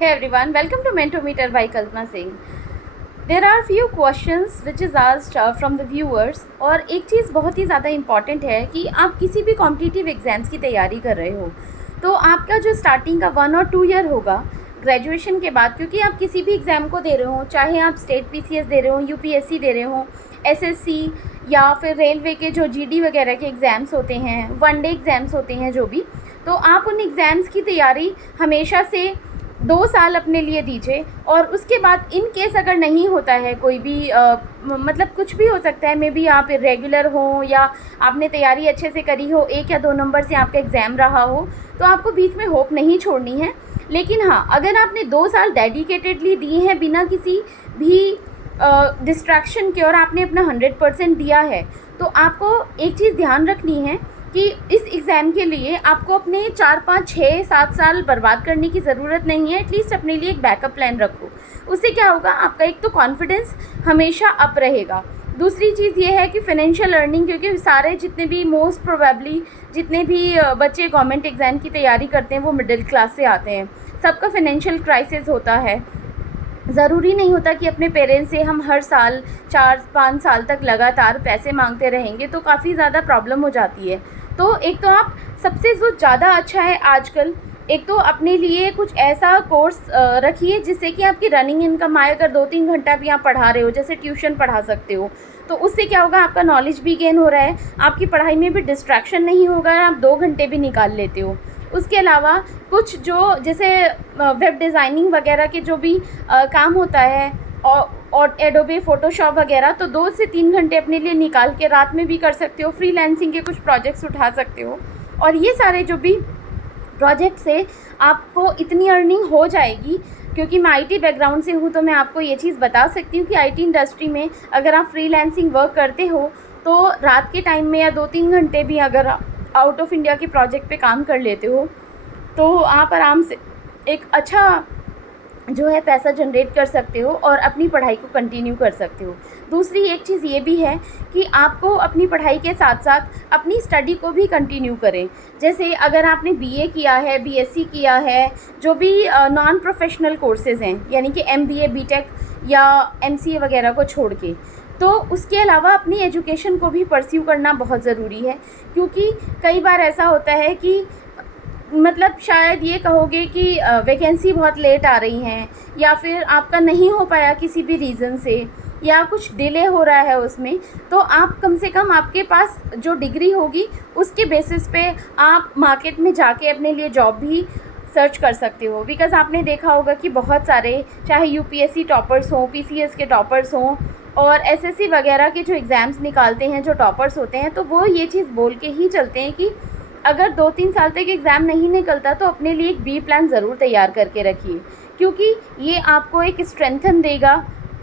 Hey everyone, welcome to Mentometer by Kalpana Singh. There are few questions which is asked from the viewers और एक चीज़ बहुत ही ज़्यादा important है कि आप किसी भी कॉम्पिटिटिव एग्ज़ाम्स की तैयारी कर रहे हो तो आपका जो स्टार्टिंग का 1 और 2 ईयर होगा ग्रेजुएशन के बाद, क्योंकि आप किसी भी एग्ज़ाम को दे रहे हो, चाहे आप स्टेट पीसीएस दे रहे हो, यूपीएससी दे रहे हो, एसएससी या फिर रेलवे के जो जीडी वगैरह के एग्ज़ाम्स होते हैं, वन डे एग्ज़ाम्स होते हैं जो भी, तो आप उन एग्ज़ाम्स की तैयारी हमेशा से 2 साल अपने लिए दीजिए। और उसके बाद इन केस अगर नहीं होता है कोई भी मतलब कुछ भी हो सकता है, मे बी आप इरेगुलर हो या आपने तैयारी अच्छे से करी हो, 1 या 2 नंबर से आपका एग्ज़ाम रहा हो, तो आपको बीच में होप नहीं छोड़नी है। लेकिन हाँ, अगर आपने 2 साल डेडिकेटेडली दिए हैं बिना किसी भी डिस्ट्रैक्शन के और आपने अपना 100% दिया है, तो आपको एक चीज़ ध्यान रखनी है कि इस एग्ज़ाम के लिए आपको अपने 4, 5, 6, 7 साल बर्बाद करने की ज़रूरत नहीं है। एटलीस्ट अपने लिए एक बैकअप प्लान रखो। उससे क्या होगा, आपका एक तो कॉन्फिडेंस हमेशा अप रहेगा। दूसरी चीज़ ये है कि फ़ाइनेंशियल अर्निंग, क्योंकि सारे जितने भी मोस्ट प्रोबेबली जितने भी बच्चे गवर्नमेंट एग्ज़ाम की तैयारी करते हैं वो मिडिल क्लास से आते हैं। सबका फ़ाइनेंशियल क्राइसिस होता है। ज़रूरी नहीं होता कि अपने पेरेंट्स से हम हर साल 4-5 साल तक लगातार पैसे मांगते रहेंगे, तो काफ़ी ज़्यादा प्रॉब्लम हो जाती है। तो एक तो आप सबसे जो ज़्यादा अच्छा है आजकल, एक तो अपने लिए कुछ ऐसा कोर्स रखिए जिससे कि आपकी रनिंग इनकम आए। अगर 2-3 घंटा भी आप पढ़ा रहे हो, जैसे ट्यूशन पढ़ा सकते हो, तो उससे क्या होगा, आपका नॉलेज भी गेन हो रहा है, आपकी पढ़ाई में भी डिस्ट्रैक्शन नहीं होगा, आप 2 घंटे भी निकाल लेते हो। उसके अलावा कुछ जो जैसे वेब डिज़ाइनिंग वगैरह के जो भी काम होता है और एडोबे फ़ोटोशॉप वगैरह, तो 2 से 3 घंटे अपने लिए निकाल के रात में भी कर सकते हो। फ्रीलांसिंग के कुछ प्रोजेक्ट्स उठा सकते हो और ये सारे जो भी प्रोजेक्ट से आपको इतनी अर्निंग हो जाएगी। क्योंकि मैं आईटी बैकग्राउंड से हूँ, तो मैं आपको ये चीज़ बता सकती हूँ कि आईटी इंडस्ट्री में अगर आप फ्रीलांसिंग वर्क करते हो तो रात के टाइम में या 2-3 घंटे भी अगर आउट ऑफ इंडिया के प्रोजेक्ट पे काम कर लेते हो तो आप आराम से एक अच्छा जो है पैसा जनरेट कर सकते हो और अपनी पढ़ाई को कंटिन्यू कर सकते हो। दूसरी एक चीज़ ये भी है कि आपको अपनी पढ़ाई के साथ साथ अपनी स्टडी को भी कंटिन्यू करें। जैसे अगर आपने बीए किया है, बीएससी किया है, जो भी नॉन प्रोफेशनल कोर्सेज़ हैं, यानी कि एमबीए, बीटेक या एमसीए वगैरह को छोड़ के, तो उसके अलावा अपनी एजुकेशन को भी परस्यू करना बहुत ज़रूरी है। क्योंकि कई बार ऐसा होता है कि मतलब शायद ये कहोगे कि वैकेंसी बहुत लेट आ रही हैं, या फिर आपका नहीं हो पाया किसी भी रीज़न से, या कुछ डिले हो रहा है उसमें, तो आप कम से कम आपके पास जो डिग्री होगी उसके बेसिस पे आप मार्केट में जाके अपने लिए जॉब भी सर्च कर सकते हो। बिकॉज़ आपने देखा होगा कि बहुत सारे, चाहे यूपीएससी टॉपर्स हों, पीसीएस के टॉपर्स हों और एसएससी वगैरह के जो एग्ज़ाम्स निकालते हैं, जो टॉपर्स होते हैं, तो वो ये चीज़ बोल के ही चलते हैं कि अगर 2-3 साल तक एग्ज़ाम नहीं निकलता तो अपने लिए एक बी प्लान ज़रूर तैयार करके रखिए। क्योंकि ये आपको एक स्ट्रेंथन देगा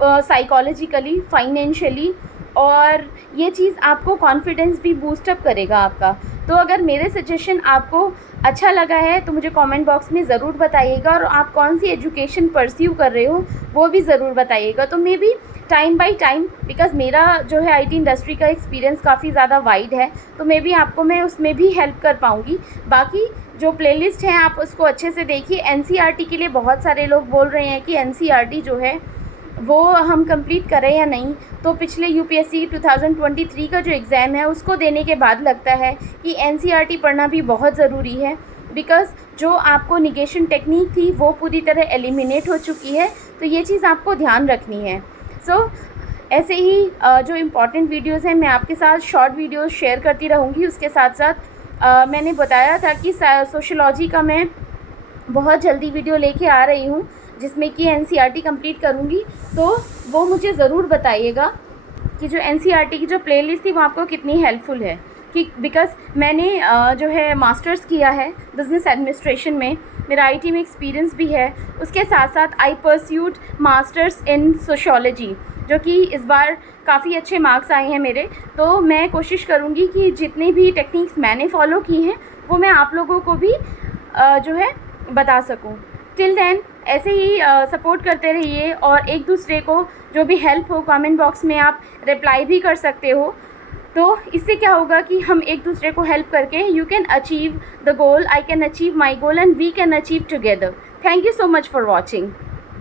साइकोलॉजिकली, फाइनेंशियली, और ये चीज़ आपको कॉन्फिडेंस भी बूस्टअप करेगा आपका। तो अगर मेरे सजेशन आपको अच्छा लगा है तो मुझे कमेंट बॉक्स में ज़रूर बताइएगा, और आप कौन सी एजुकेशन परस्यू कर रहे हो वो भी ज़रूर बताइएगा। तो may be time by time, because मेरा जो है आईटी इंडस्ट्री का एक्सपीरियंस काफ़ी ज़्यादा वाइड है, तो मे बी आपको मैं उसमें भी हेल्प कर पाऊँगी। बाकी जो प्लेलिस्ट है आप उसको अच्छे से देखिए। एनसीईआरटी के लिए बहुत सारे लोग बोल रहे हैं कि एनसीईआरटी जो है वो हम कंप्लीट करें या नहीं, तो पिछले यूपीएससी 2023 का जो एग्ज़ाम है उसको देने के बाद लगता है कि एनसीईआरटी पढ़ना भी बहुत ज़रूरी है। बिकॉज़ जो आपको निगेशन टेक्निक थी वो पूरी तरह एलिमिनेट हो चुकी है, तो ये चीज़ आपको ध्यान रखनी है। ऐसे ही जो इम्पॉर्टेंट वीडियोज़ हैं मैं आपके साथ शॉर्ट वीडियोज़ शेयर करती रहूँगी। उसके साथ साथ मैंने बताया था कि सोशियोलॉजी का मैं बहुत जल्दी वीडियो लेके आ रही हूँ जिसमें कि एनसीईआरटी कंप्लीट करूँगी, तो वो मुझे ज़रूर बताइएगा कि जो एनसीईआरटी की जो प्लेलिस्ट थी वो आपको कितनी हेल्पफुल है। कि बिकॉज़ मैंने जो है मास्टर्स किया है बिज़नेस एडमिनिस्ट्रेशन में, मेरा आईटी में एक्सपीरियंस भी है। उसके साथ साथ आई परस्यूड मास्टर्स इन सोशियोलॉजी, जो कि इस बार काफ़ी अच्छे मार्क्स आए हैं मेरे। तो मैं कोशिश करूँगी कि जितनी भी टेक्निक्स मैंने फॉलो की हैं वो मैं आप लोगों को भी जो है बता सकूँ। टिल देन ऐसे ही सपोर्ट करते रहिए, और एक दूसरे को जो भी हेल्प हो कमेंट बॉक्स में आप रिप्लाई भी कर सकते हो। तो इससे क्या होगा कि हम एक दूसरे को हेल्प करके you can achieve the goal, I can achieve my goal and we can achieve together. Thank you so much for watching.